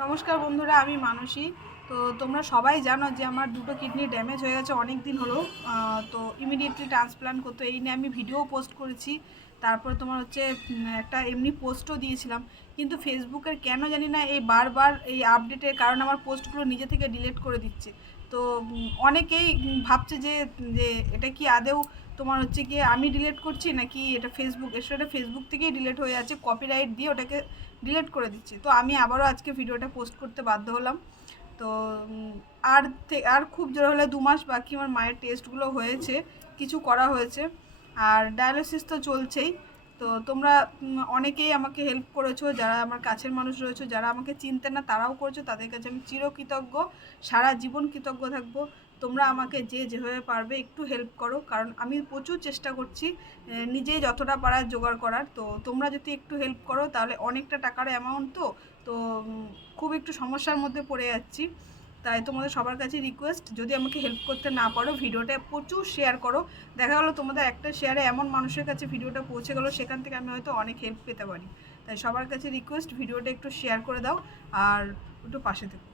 নমস্কার বন্ধুরা, আমি মানসী। তো তোমরা সবাই জানো যে আমার দুটো কিডনি ড্যামেজ হয়ে গেছে অনেক দিন হলো। তো ইমিডিয়েটলি ট্রান্সপ্লান্ট করতে এই নিয়ে আমি ভিডিও পোস্ট করেছি। তারপর তোমার হচ্ছে একটা এমনি পোস্টও দিয়েছিলাম। কিন্তু ফেসবুকের কেন জানি না এই বারবার এই আপডেটের কারণে আমার পোস্টগুলো নিজে থেকে ডিলিট করে দিচ্ছে। তো অনেকেই ভাবছে যে যে এটা কি আদেও তোমার হচ্ছে গিয়ে আমি ডিলিট করছি নাকি এটা ফেসবুক, এটা ফেসবুক থেকেই ডিলিট হয়ে যাচ্ছে, কপিরাইট দিয়ে ওটাকে ডিলিট করে দিচ্ছি। তো আমি আবারও আজকে ভিডিওটা পোস্ট করতে বাধ্য হলাম। তো আর খুব জোর হলে 2 মাস বাকি আমার মায়ের টেস্টগুলো হয়েছে, কিছু করা হয়েছে, আর ডায়ালিসিস তো চলছেই। তো তোমরা অনেকেই আমাকে হেল্প করেছো, যারা আমার কাছের মানুষ রয়েছে, যারা আমাকে চিনতে না তারাও করেছো, তাদের কাছে আমি চিরকৃতজ্ঞ, সারা জীবন কৃতজ্ঞ থাকবো। তোমরা আমাকে যেভাবে পারবে একটু হেল্প করো, কারণ আমি প্রচুর চেষ্টা করছি নিজেই যতটা পারার জোগাড় করার। তো তোমরা যদি একটু হেল্প করো তাহলে অনেকটা টাকার অ্যামাউন্ট, তো তো খুব একটু সমস্যার মধ্যে পড়ে যাচ্ছি। তাই তোমাদের সবার কাছে রিকোয়েস্ট, যদি আমাকে হেল্প করতে না পারো ভিডিওটা প্রচুর শেয়ার করো। দেখা গেলো তোমাদের একটা শেয়ারে এমন মানুষের কাছে ভিডিওটা পৌঁছে গেলো, সেখান থেকে আমি হয়তো অনেক হেল্প পেতে পারি। তাই সবার কাছে রিকোয়েস্ট, ভিডিওটা একটু শেয়ার করে দাও আর একটু পাশে থেকো।